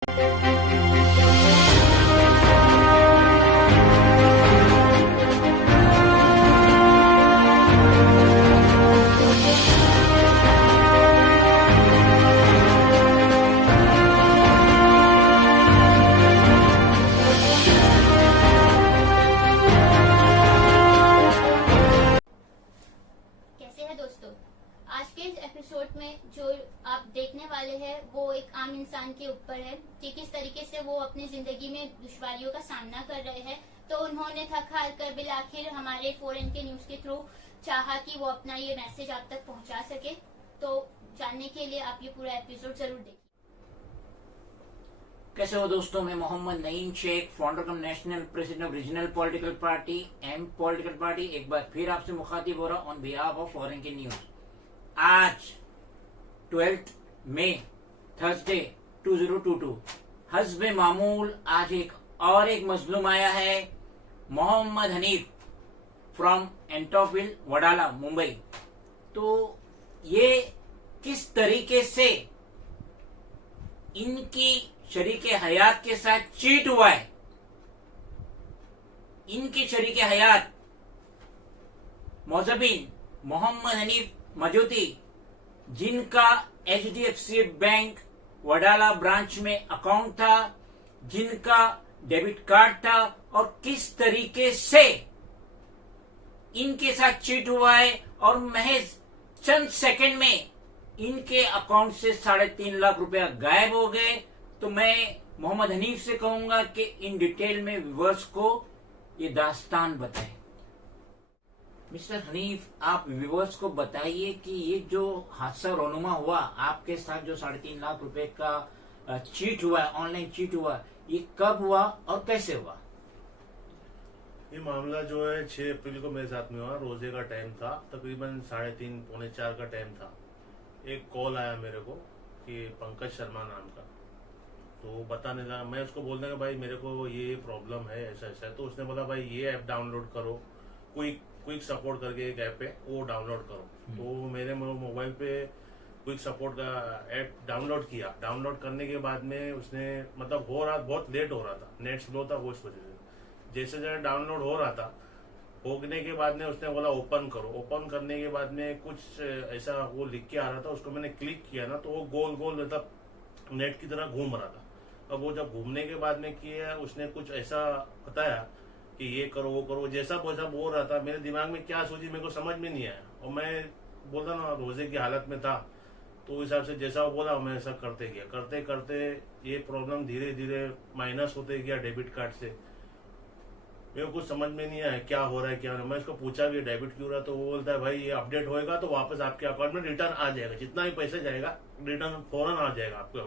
कैसे हैं दोस्तों। आज के इस एपिसोड में जो आप देखने वाले हैं वो एक आम इंसान के ऊपर है कि किस तरीके से वो अपनी जिंदगी में दुश्वारियों का सामना कर रहे हैं। तो उन्होंने थक हार कर बिल आखिर हमारे फॉरेन के न्यूज के थ्रू चाहा कि वो अपना ये मैसेज आप तक पहुंचा सके। तो जानने के लिए आप ये पूरा एपिसोड जरूर देखिए। कैसे हो दोस्तों, मैं Mohammed Naeem Shaikh, founder cum national president of regional political party M political party, एक बार फिर आपसे मुखातिब हो रहा हूं ऑन बिहाफ ऑफ फॉरेन के न्यूज। आज 12 मई थर्सडे 2022 हस्बे मामूल आज एक मजलूम आया है, मोहम्मद हनीफ फ्रॉम एंटोविल वडाला मुंबई। तो ये किस तरीके से इनकी शरीके हयात के साथ चीट हुआ है। इनके शरीके हयात मौजबीन मोहम्मद हनीफ मजूती, जिनका HDFC बैंक वडाला ब्रांच में अकाउंट था, जिनका डेबिट कार्ड था, और किस तरीके से इनके साथ चीट हुआ है और महज चंद सेकंड में इनके अकाउंट से 3.5 लाख रुपया गायब हो गए। तो मैं मोहम्मद हनीफ से कहूंगा कि इन डिटेल में व्यूअर्स को ये दास्तान बताएं। मिस्टर हनीफ, आप व्यूअर्स को बताइए कि ये जो हादसा रोनुमा हुआ आपके साथ, जो 3.5 लाख रुपए का चीट हुआ है, ऑनलाइन चीट हुआ, ये कब हुआ और कैसे हुआ? ये मामला जो है 6 अप्रैल को मेरे साथ में हुआ। रोजे का टाइम था, तकरीबन 3:30 पौने 4 का टाइम था। एक कॉल आया मेरे को कि पंकज शर्मा नाम का, तो वो बताने लगा। मैं उसको बोलने का भाई मेरे को ये प्रॉब्लम है, ऐसा ऐसा है। तो उसने बोला भाई ये ऐप डाउनलोड करो, क्विक सपोर्ट करके एक ऐप है, वो डाउनलोड करो। तो मेरे मोबाइल पे क्विक सपोर्ट का ऐप डाउनलोड किया। डाउनलोड करने के बाद में उसने मतलब हो रहा, बहुत लेट हो रहा था, नेट स्लो था, वो इस वजह से जैसे जैसे डाउनलोड हो रहा था, होने के बाद में उसने बोला ओपन करो। ओपन करने के बाद में कुछ ऐसा वो लिख के आ रहा था, उसको मैंने क्लिक किया ना तो वो गोल गोल मतलब नेट की तरह घूम रहा था। अब वो जब घूमने के बाद में किया, उसने कुछ ऐसा बताया कि ये करो वो करो, जैसा वैसा बोल रहा था। मेरे दिमाग में क्या सोची मेरे को समझ में नहीं आया, और मैं बोलता ना रोजे की हालत में था, तो उस हिसाब से जैसा वो बोला मैं ऐसा करते गया। करते करते ये प्रॉब्लम धीरे धीरे माइनस होते गया डेबिट कार्ड से। मेरे को कुछ समझ में नहीं आया क्या हो रहा है क्या नहीं। मैं इसको पूछा भी डेबिट क्यों रहा, तो वो बोलता है भाई ये अपडेट होएगा तो वापस आपके अकाउंट में रिटर्न आ जाएगा, जितना भी पैसा जाएगा रिटर्न फौरन आ जाएगा आपके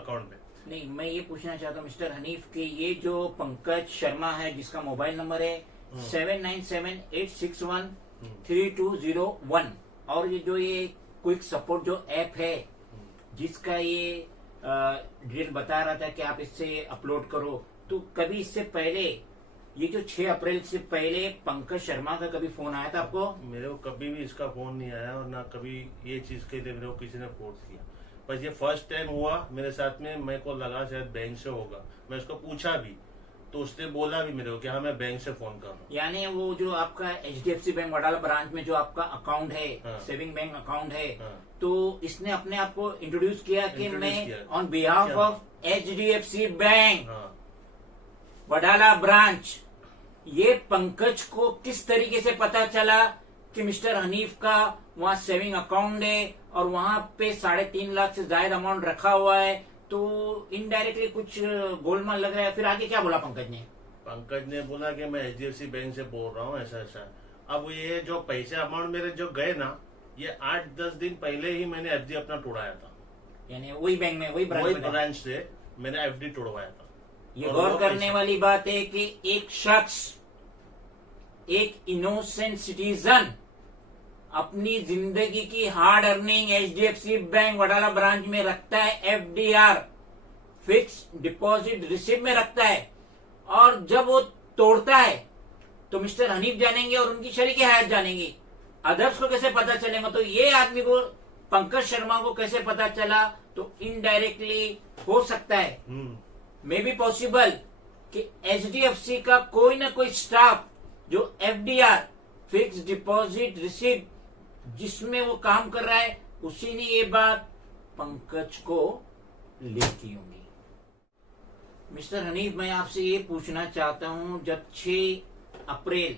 अकाउंट में। नहीं, मैं ये पूछना चाहता हूँ मिस्टर हनीफ कि ये जो पंकज शर्मा है, जिसका मोबाइल नंबर है 7978613201, और ये जो ये क्विक सपोर्ट जो ऐप है, जिसका ये डिटेल बता रहा था कि आप इससे अपलोड करो, तो कभी इससे पहले ये जो 6 अप्रैल से पहले पंकज शर्मा का कभी फोन आया था आपको? मेरे को कभी भी इसका फोन नहीं आया, और ना कभी ये चीज के लिए मेरे को किसी ने फोर्स किया। बस ये फर्स्ट टाइम हुआ मेरे साथ में। मेरे को लगा शायद बैंक से होगा, मैं उसको पूछा भी तो उसने बोला भी मेरे को कि हाँ मैं बैंक से फोन कर रहा हूँ। यानी वो जो आपका HDFC बैंक वडाला ब्रांच में जो आपका अकाउंट है, हाँ। सेविंग बैंक अकाउंट है, हाँ। तो इसने अपने आप को इंट्रोड्यूस किया कि मैं किया। On behalf of HDFC bank हाँ। वडाला ब्रांच। ये पंकज को किस तरीके से पता चला कि मिस्टर हनीफ का वहाँ सेविंग अकाउंट है और वहाँ पे 3.5 लाख से ज्यादा अमाउंट रखा हुआ है? तो इनडायरेक्टली कुछ गोलमाल लग रहा है। फिर आगे क्या बोला पंकज ने? पंकज ने बोला कि मैं HDFC बैंक से बोल रहा हूँ, ऐसा ऐसा। अब ये जो पैसे अमाउंट मेरे जो गए ना, ये 8-10 दिन पहले ही मैंने FD अपना तोड़ाया था। यानी वही बैंक में, वही ब्रांच से मैंने FD तोड़वाया था। ये गौर करने वाली बात है कि एक शख्स, एक इनोसेंट सिटीजन अपनी जिंदगी की hard earning HDFC bank Wadala branch में रखता है, FDR फिक्स डिपॉजिट रिसिप्ट में रखता है, और जब वो तोड़ता है तो मिस्टर हनीफ जानेंगे और उनकी शरीके हयात जानेंगे। अदर्स को कैसे पता चलेगा? तो ये आदमी को पंकज शर्मा को कैसे पता चला? तो इनडायरेक्टली हो सकता है, मे बी पॉसिबल कि HDFC का कोई ना कोई स्टाफ जो FDR फिक्स डिपॉजिट रिसीव जिसमें वो काम कर रहा है, उसी ने ये बात पंकज को लीक की होंगी। मिस्टर हनीफ, मैं आपसे ये पूछना चाहता हूं, जब 6 अप्रैल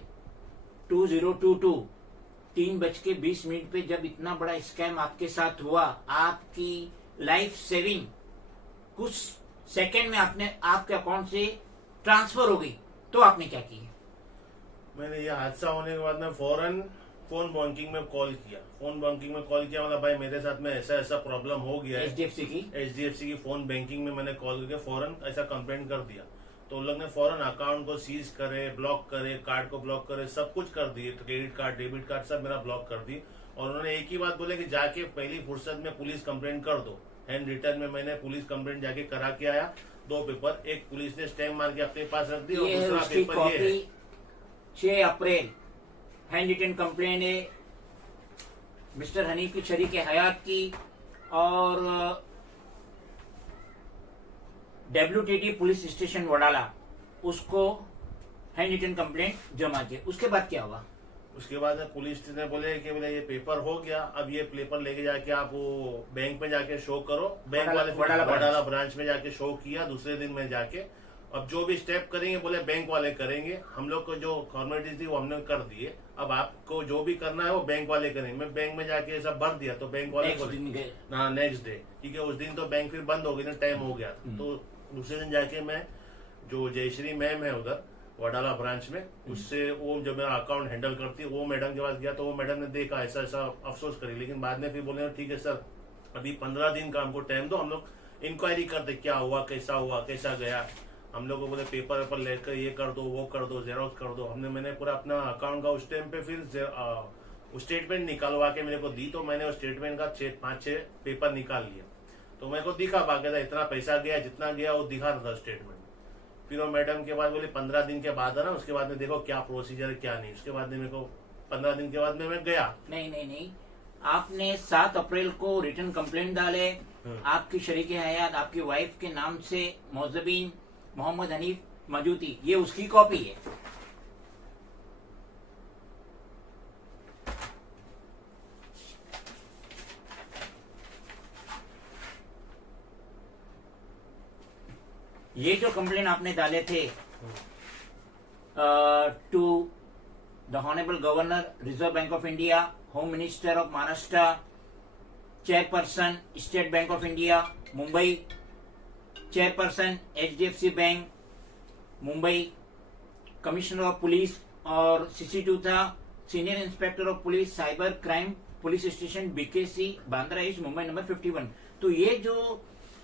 2022 3:20 पे जब इतना बड़ा स्कैम आपके साथ हुआ, आपकी लाइफ सेविंग कुछ सेकंड में आपके अकाउंट से ट्रांसफर हो गई, तो आपने क्या किया? मैंने ये हादसा होने के बाद में फौरन फोन बैंकिंग में कॉल किया। मतलब भाई मेरे साथ में ऐसा ऐसा प्रॉब्लम हो गया है। एचडीएफसी की फोन बैंकिंग में मैंने कॉल करके फौरन ऐसा कंप्लेंट कर दिया। तो उन लोग ने फौरन अकाउंट को सीज करे, ब्लॉक करे, कार्ड को ब्लॉक करे, सब कुछ कर दिए। क्रेडिट कार्ड, डेबिट कार्ड सब मेरा ब्लॉक कर दी। और उन्होंने एक ही बात बोले कि जाके पहली फुर्सत में पुलिस कंप्लेंट कर दो। हैंड रिटर्न में मैंने पुलिस कंप्लेंट जाके करा के आया। 2 पेपर, एक पुलिस ने स्टैम्प मार के अपने पास रख दी और दूसरा पेपर ये है 6 अप्रैल हैंड रिटन कंप्लेंट है मिस्टर हनीफ की शरीक हयात की, और WTT पुलिस स्टेशन वडाला उसको हैंड रिटन कंप्लेंट जमा किया। उसके बाद क्या हुआ? उसके बाद पुलिस ने बोले कि बोले ये पेपर हो गया, अब ये पेपर लेके जाके आप वो बैंक में जाके शो करो। बैंक वाले वडाला ब्रांच में जाके शो किया। दूसरे दिन में जाके अब जो भी स्टेप करेंगे बोले बैंक वाले करेंगे। हम लोग को जो फॉर्मेलिटी थी वो हमने कर दिए, अब आपको जो भी करना है वो बैंक वाले करेंगे। मैं बैंक में जाके सब भर दिया तो बैंक वाले नेक्स्ट डे, क्योंकि उस दिन तो बैंक फिर बंद हो गई ना, टाइम हो गया था। तो दूसरे दिन जाके मैं जो जयश्री मैम है उधर वडाला ब्रांच में, उससे वो जो मेरा अकाउंट हैंडल करती है वो मैडम के पास गया। तो वो मैडम ने देखा ऐसा ऐसा अफसोस करी, लेकिन बाद में फिर बोले ठीक है सर, अभी 15 दिन का हमको टाइम दो, हम लोग इंक्वायरी करते क्या हुआ, कैसा गया। हम लोग को बोले पेपर वेपर लेकर ये कर दो, वो कर दो, जेरोक्स कर दो। मैंने पूरा अपना अकाउंट का उस टाइम पे फिर स्टेटमेंट निकालवा के मेरे को दी। तो मैंने उस स्टेटमेंट का 5-6 पेपर निकाल लिया। तो मेरे को दिखा बाकायदा इतना पैसा गया, जितना गया वो दिखा रहा था स्टेटमेंट। फिर वो मैडम के बाद बोले 15 दिन के बाद है ना, उसके बाद में देखो क्या प्रोसीजर है क्या नहीं। उसके बाद में मेरे को 15 दिन के बाद में मैं गया। नहीं, आपने 7 अप्रैल को रिटर्न कंप्लेंट डाले। आपकी शरीक हयात आपकी वाइफ के नाम से मौजबीन मोहम्मद हनीफ मजूती, ये उसकी कॉपी है। ये जो कंप्लेंट आपने डाले थे to the honourable governor, reserve bank of India, home minister of Maharashtra, chairperson state bank of India Mumbai, chairperson HDFC bank Mumbai, commissioner of police, और CC2 था senior inspector of police cyber crime police station BKC Bandra east Mumbai number 51। तो ये जो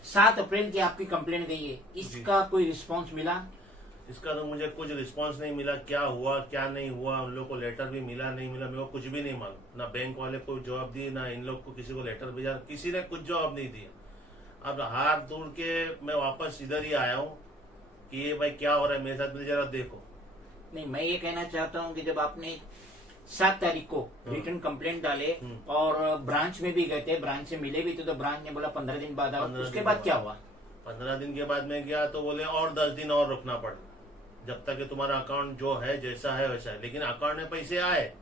7 अप्रैल की आपकी complaint गई है, इसका कोई रिस्पांस मिला? इसका तो मुझे कुछ रिस्पांस नहीं मिला, क्या हुआ क्या नहीं हुआ। उन लोग को लेटर भी मिला नहीं मिला, मेरे को कुछ भी नहीं मालूम। ना बैंक वाले को जवाब दी, ना इन लोग को किसी को लेटर भेजा, किसी ने कुछ जवाब नहीं दिया। अब हाथ दूर के मैं वापस इधर ही आया हूँ कि ये भाई क्या हो रहा है मेरे साथ, मुझे जरा देखो। नहीं, मैं ये कहना चाहता हूँ कि जब आपने 7 तारीख को रिटर्न कंप्लेंट डाले और ब्रांच में भी गए थे, ब्रांच से मिले भी थे, तो ब्रांच ने बोला 15 दिन बाद आओ। उसके बाद क्या हुआ? 15 दिन के बाद मैं गया तो बोले और 10 दिन और रुकना पड़े, जब तक कि तुम्हारा अकाउंट जो है जैसा है वैसा है। लेकिन अकाउंट में पैसे आए,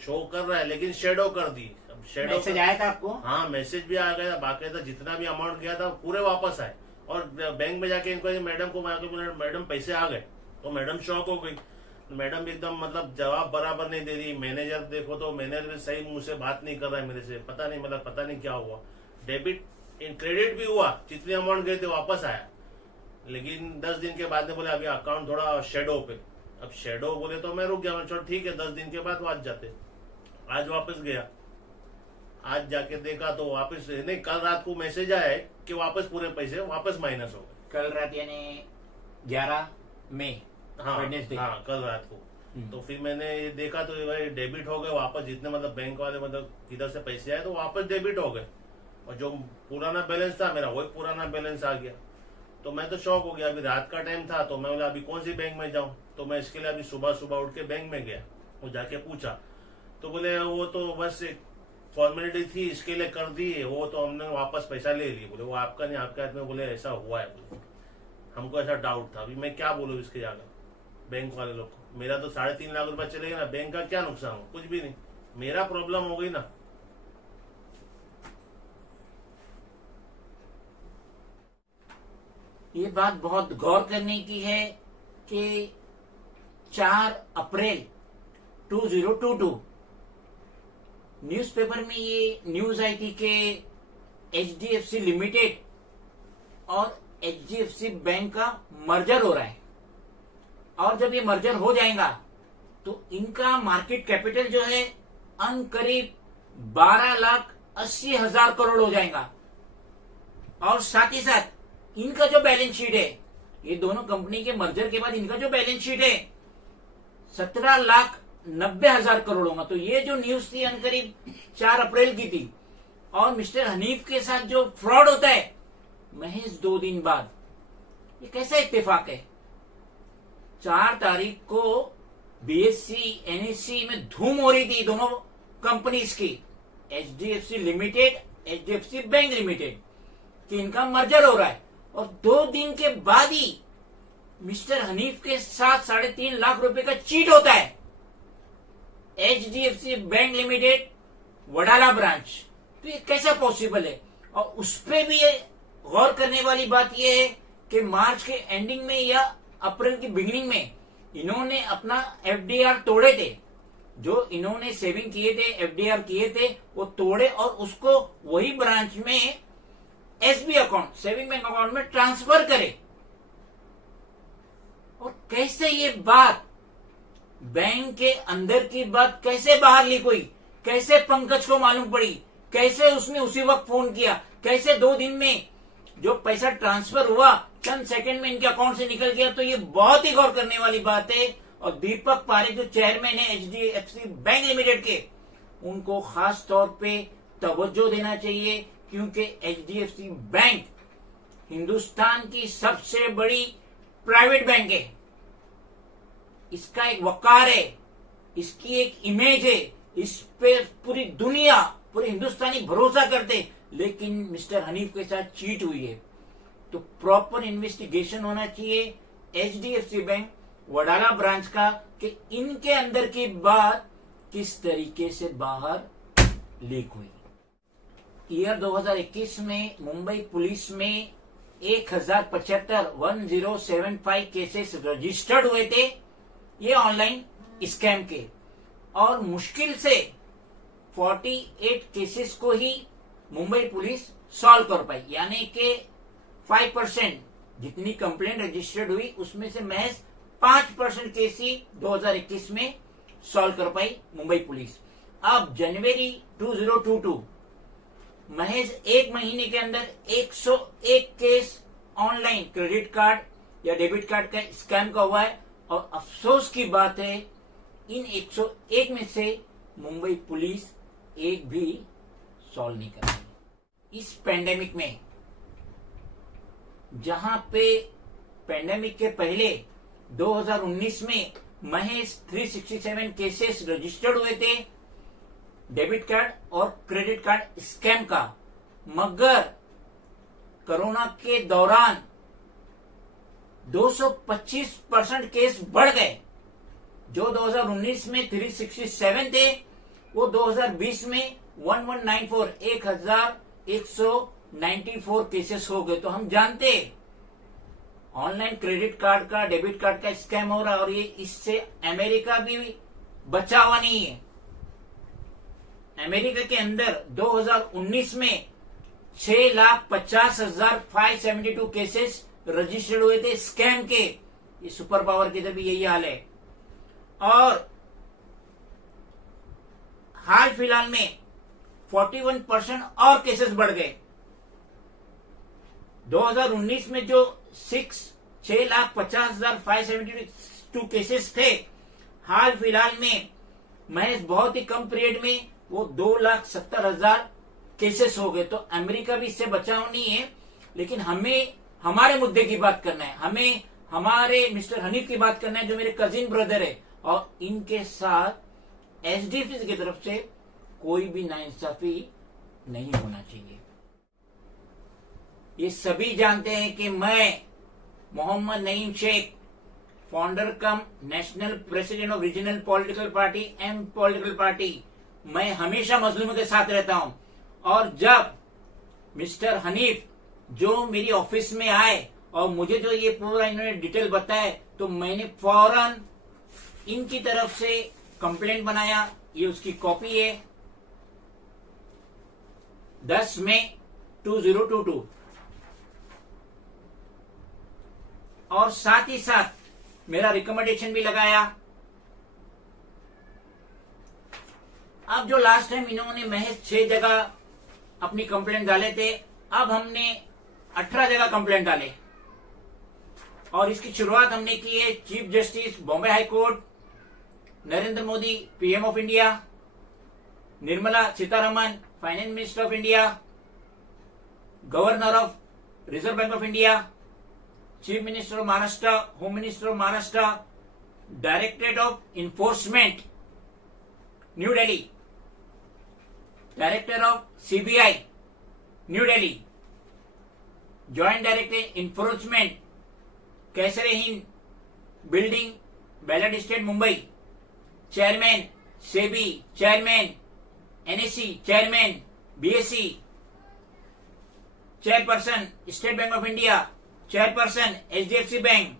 शो कर रहा है, लेकिन शेडो कर दी। शेडो मैसेज आया था आपको? हाँ, मैसेज भी आ गया था बाकायदा, जितना भी अमाउंट गया था पूरे वापस आए। और बैंक में जाके इंक्वायरी मैडम को मैडम पैसे आ गए, तो मैडम शॉक हो गई। मैडम भी एकदम मतलब जवाब बराबर नहीं दे रही। मैनेजर देखो तो मैनेजर भी सही मुंह से बात नहीं कर रहा है मेरे से, पता नहीं क्या हुआ। डेबिट क्रेडिट भी हुआ, जितने अमाउंट गए थे वापस आया। लेकिन 10 दिन के बाद में बोले अभी अकाउंट थोड़ा शेडो पे। अब शेडो बोले तो मैं रुक गया, मैं ठीक है 10 दिन के बाद आज जाते। आज वापस गया, आज जाके देखा तो वापस नहीं, कल रात को मैसेज आया है कि वापस पूरे पैसे वापस माइनस हो गए। कल रात यानी 11 मई? हाँ, कल रात को। तो फिर मैंने ये देखा तो भाई डेबिट हो गए वापस, जितने मतलब बैंक वाले मतलब किधर से पैसे आए तो वापस डेबिट हो गए। और जो पुराना बैलेंस था मेरा वही पुराना बैलेंस आ गया। तो मैं तो शॉक हो गया। अभी रात का टाइम था तो मैं बोला अभी कौन सी बैंक में जाऊं। तो मैं इसके लिए अभी सुबह उठ के बैंक में गया, वो जाके पूछा तो बोले वो तो बस फॉर्मेलिटी थी इसके लिए कर दी, वो तो हमने वापस पैसा ले लिए। बोले वो आपका नहीं, आपके हाथ में। बोले ऐसा हुआ है, बोले हमको ऐसा डाउट था। अभी मैं क्या बोलूँ इसके जाकर बैंक वाले लोग को? मेरा तो 3.5 लाख रुपया चले गए ना, बैंक का क्या नुकसान हो? कुछ भी नहीं, मेरा प्रॉब्लम हो गई ना। ये बात बहुत गौर करने की है कि 4 अप्रैल 2022 न्यूज़पेपर में ये न्यूज आई थी कि HDFC लिमिटेड और HDFC बैंक का मर्जर हो रहा है, और जब ये मर्जर हो जाएगा तो इनका मार्केट कैपिटल जो है करीब 12,80,000 करोड़ हो जाएगा। और साथ ही साथ इनका जो बैलेंस शीट है, ये दोनों कंपनी के मर्जर के बाद इनका जो बैलेंस शीट है 17,90,000 करोड़ होगा। तो ये जो न्यूज थी करीब 4 अप्रैल की थी, और मिस्टर हनीफ के साथ जो फ्रॉड होता है महज 2 दिन बाद, ये कैसा इत्तेफाक है? 4 तारीख को BSE NSE में धूम हो रही थी दोनों कंपनीज की, HDFC limited, HDFC bank limited, कि इनका मर्जर हो रहा है, और 2 दिन के बाद ही मिस्टर हनीफ के साथ 3.5 लाख रुपए का चीट होता है। HDFC bank limited Wadala branch, तो ये कैसा पॉसिबल है? और उस पर भी ये गौर करने वाली बात यह है कि मार्च के एंडिंग में या अप्रैल की बिगिनिंग में इन्होंने अपना FDR तोड़े थे। जो इन्होंने सेविंग किए थे, FDR किए थे, वो तोड़े और उसको वही ब्रांच में SB account, saving bank account में ट्रांसफर करे। और कैसे ये बात, बैंक के अंदर की बात कैसे बाहर ली कोई? कैसे पंकज को मालूम पड़ी? कैसे उसने उसी वक्त फोन किया? कैसे 2 दिन में जो पैसा ट्रांसफर हुआ चंद सेकंड में इनके अकाउंट से निकल गया? तो ये बहुत ही गौर करने वाली बात है। और दीपक पारेख जो चेयरमैन है HDFC बैंक लिमिटेड के, उनको खास तौर पे तवज्जो देना चाहिए, क्योंकि HDFC बैंक हिंदुस्तान की सबसे बड़ी प्राइवेट बैंक है। इसका एक वकार है, इसकी एक इमेज है, इस पे पूरी दुनिया, पूरे हिंदुस्तानी भरोसा करते, लेकिन मिस्टर हनीफ के साथ चीट हुई है। तो प्रॉपर इन्वेस्टिगेशन होना चाहिए HDFC बैंक वडाला ब्रांच का, कि इनके अंदर की बात किस तरीके से बाहर लीक हुई। ईयर 2021 में मुंबई पुलिस में 1075 केसेस रजिस्टर्ड हुए थे, ये ऑनलाइन स्कैम के, और मुश्किल से 48 केसेस को ही मुंबई पुलिस सॉल्व कर पाई, यानी कि 5% जितनी कंप्लेंट रजिस्टर्ड हुई उसमें से महज 5% केस ही 2021 में सॉल्व कर पाई मुंबई पुलिस। अब जनवरी 2022 महज 1 महीने के अंदर 101 केस ऑनलाइन क्रेडिट कार्ड या डेबिट कार्ड का स्कैम का हुआ है। और अफसोस की बात है, इन 101 में से मुंबई पुलिस एक भी सॉल्व नहीं कर रही। इस पेंडेमिक में, जहां पे पेंडेमिक के पहले 2019 में महज 367 केसेस रजिस्टर्ड हुए थे डेबिट कार्ड और क्रेडिट कार्ड स्कैम का, मगर कोरोना के दौरान 225% केस बढ़ गए। जो 2019 में 367 थे, वो 2020 में 1194 केसेस हो गए। तो हम जानते ऑनलाइन क्रेडिट कार्ड का, डेबिट कार्ड का स्कैम हो रहा है, और ये इससे अमेरिका भी बचा हुआ नहीं है। अमेरिका के अंदर 2019 में 6,50,572 केसेस रजिस्टर्ड हुए थे स्कैम के। ये सुपर पावर की तरफ भी यही हाल है। और हाल फिलहाल में 41% और केसेस बढ़ गए। 2019 में जो 6,50,572 केसेस थे, हाल फिलहाल में महज बहुत ही कम पीरियड में वो 2,70,000 केसेस हो गए। तो अमेरिका भी इससे बचाव नहीं है। लेकिन हमें हमारे मुद्दे की बात करना है, हमें हमारे मिस्टर हनीफ की बात करना है, जो मेरे कजिन ब्रदर है, और इनके साथ HDFC की तरफ से कोई भी नाइंसाफी नहीं होना चाहिए। ये सभी जानते हैं कि मैं Mohammed Naeem Shaikh, founder cum national president of regional political party M political party, मैं हमेशा मजलूमों के साथ रहता हूं। और जब मिस्टर हनीफ जो मेरी ऑफिस में आए और मुझे जो ये पूरा इन्होंने डिटेल बताया, तो मैंने फौरन इनकी तरफ से कंप्लेंट बनाया। ये उसकी कॉपी है, 10 मई 2022। और साथ ही साथ मेरा रिकमेंडेशन भी लगाया। अब जो लास्ट टाइम इन्होंने महज 6 जगह अपनी कंप्लेंट डाले थे, अब हमने 18 जगह कंप्लेंट डाले। और इसकी शुरुआत हमने की है chief justice Bombay high court, Narendra Modi PM of India, Nirmala Sitharaman finance minister of India, governor of reserve bank of India, chief minister of Maharashtra, home minister of Maharashtra, directorate of enforcement new Delhi, director of CBI new Delhi, joint director enforcement Kaisare Hind building Ballard estate Mumbai, chairman SEBI, chairman NSC, chairman BSC, chairperson state bank of India, chairperson HDFC bank,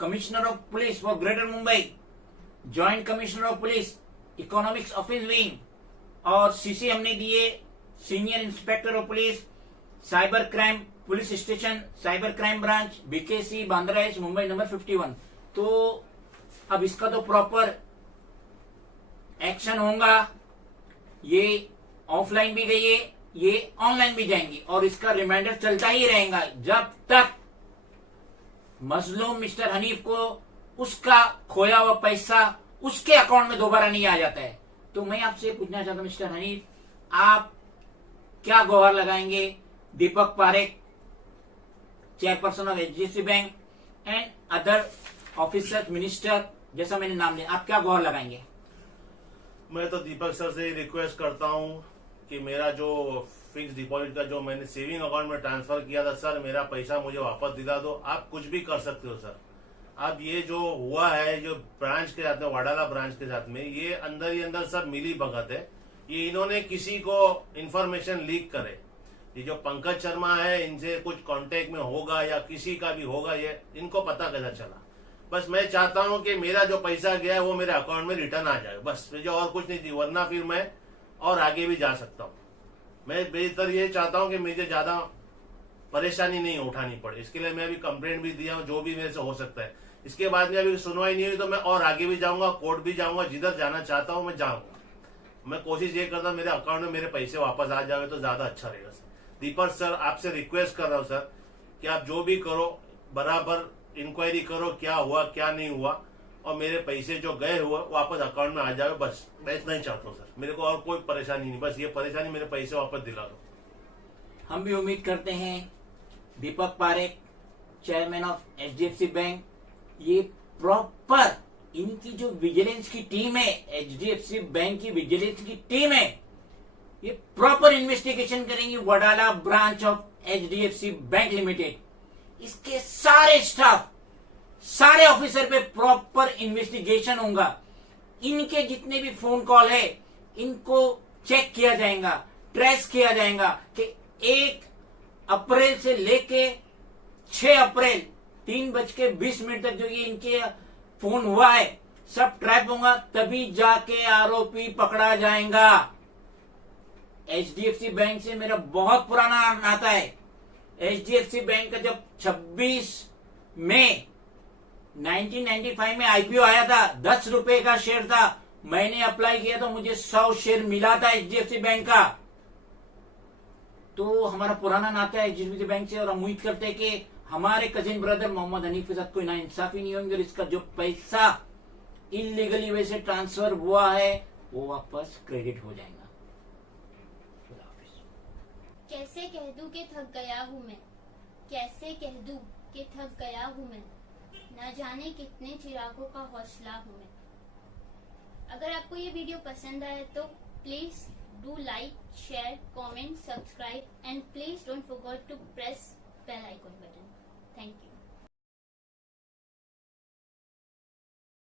commissioner of police for greater Mumbai, joint commissioner of police economics office wing, और CC हमने दिए senior inspector of police cyber crime police station, cyber crime branch, BKC Bandra H Mumbai number 51। तो अब इसका तो proper action होगा। ये offline भी गई है, ये ऑनलाइन भी जाएंगी और इसका रिमाइंडर चलता ही रहेगा जब तक मजलूम मिस्टर हनीफ को उसका खोया हुआ पैसा उसके अकाउंट में दोबारा नहीं आ जाता है। तो मैं आपसे पूछना चाहता हूं मिस्टर हनीफ, आप क्या गुहार लगाएंगे Deepak Parekh, chairperson of HDFC bank and other officer minister, जैसा मैंने नाम लिया, आप क्या गुहार लगाएंगे? मैं तो दीपक सर से रिक्वेस्ट करता हूं कि मेरा जो फिक्स डिपॉजिट का जो मैंने सेविंग अकाउंट में ट्रांसफर किया था, सर मेरा पैसा मुझे वापस दिला दो। आप कुछ भी कर सकते हो सर। अब ये जो हुआ है जो ब्रांच के साथ में, वाडाला ब्रांच के साथ में, ये अंदर ही अंदर सब मिली भगत है। ये इन्होंने किसी को इन्फॉर्मेशन लीक करे, ये जो पंकज शर्मा है इनसे कुछ कांटेक्ट में होगा या किसी का भी होगा, ये इनको पता कैसा चला। बस मैं चाहता हूं कि मेरा जो पैसा गया है वो मेरे अकाउंट में रिटर्न आ जाए, बस मुझे और कुछ नहीं थी, वरना फिर मैं और आगे भी जा सकता हूं। मैं बेहतर ये चाहता हूं कि मुझे ज्यादा परेशानी नहीं उठानी पड़े। इसके लिए मैं अभी कंप्लेंट भी दिया हूं, जो भी मेरे से हो सकता है। इसके बाद में अभी सुनवाई नहीं हुई तो मैं और आगे भी जाऊंगा, कोर्ट भी जाऊंगा, जिधर जाना चाहता हूं मैं जाऊंगा। मैं कोशिश ये करता हूं मेरे अकाउंट में मेरे पैसे वापस आ जाए तो ज्यादा अच्छा रहेगा सर। दीपक सर आपसे रिक्वेस्ट कर रहा हूं सर कि आप जो भी करो बराबर इंक्वायरी करो, क्या हुआ क्या नहीं हुआ, और मेरे पैसे जो गए हुए वापस अकाउंट में आ जाए। बस मैं इतना ही चाहता हूँ सर, मेरे को और कोई परेशानी नहीं, बस ये परेशानी मेरे पैसे वापस दिला दो। हम भी उम्मीद करते हैं Deepak Parekh, chairman of HDFC bank, ये प्रॉपर इनकी जो विजिलेंस की टीम है, एचडीएफसी बैंक की विजिलेंस की टीम है, ये प्रॉपर इन्वेस्टिगेशन करेंगी Wadala branch of HDFC bank limited. इसके सारे स्टाफ, सारे ऑफिसर पे प्रॉपर इन्वेस्टिगेशन होगा। इनके जितने भी फोन कॉल है इनको चेक किया जाएगा, ट्रेस किया जाएगा कि 1 अप्रैल से लेके 6 अप्रैल 3:20 तक जो ये इनके फोन हुआ है सब ट्रैप होगा, तभी जाके आरोपी पकड़ा जाएगा। एचडीएफसी बैंक से मेरा बहुत पुराना नाता है। एचडीएफसी बैंक का जब 26 मई 1995 में आईपीओ आया था, 10 रुपए का शेयर था, मैंने अप्लाई किया तो मुझे 100 शेयर मिला था एचडीएफसी बैंक का। तो हमारा पुराना नाता है एचडीएफसी बैंक से और हम उम्मीद करते हैं कि हमारे कजिन ब्रदर मोहम्मद हनीफ के साथ कोई नाइंसाफी नहीं होंगे और इसका जो पैसा इलीगली वैसे ट्रांसफर हुआ है वो वापस क्रेडिट हो जाएगा। कैसे कह दूं कि थक गया हूं मैं, कैसे कह दूं कि थक गया हूं मैं, न जाने कितने चिरागों का हौसला हूं मैं। अगर आपको ये वीडियो पसंद आए तो please do like, share, comment, subscribe, and please don't forget to press bell icon button. Thank you.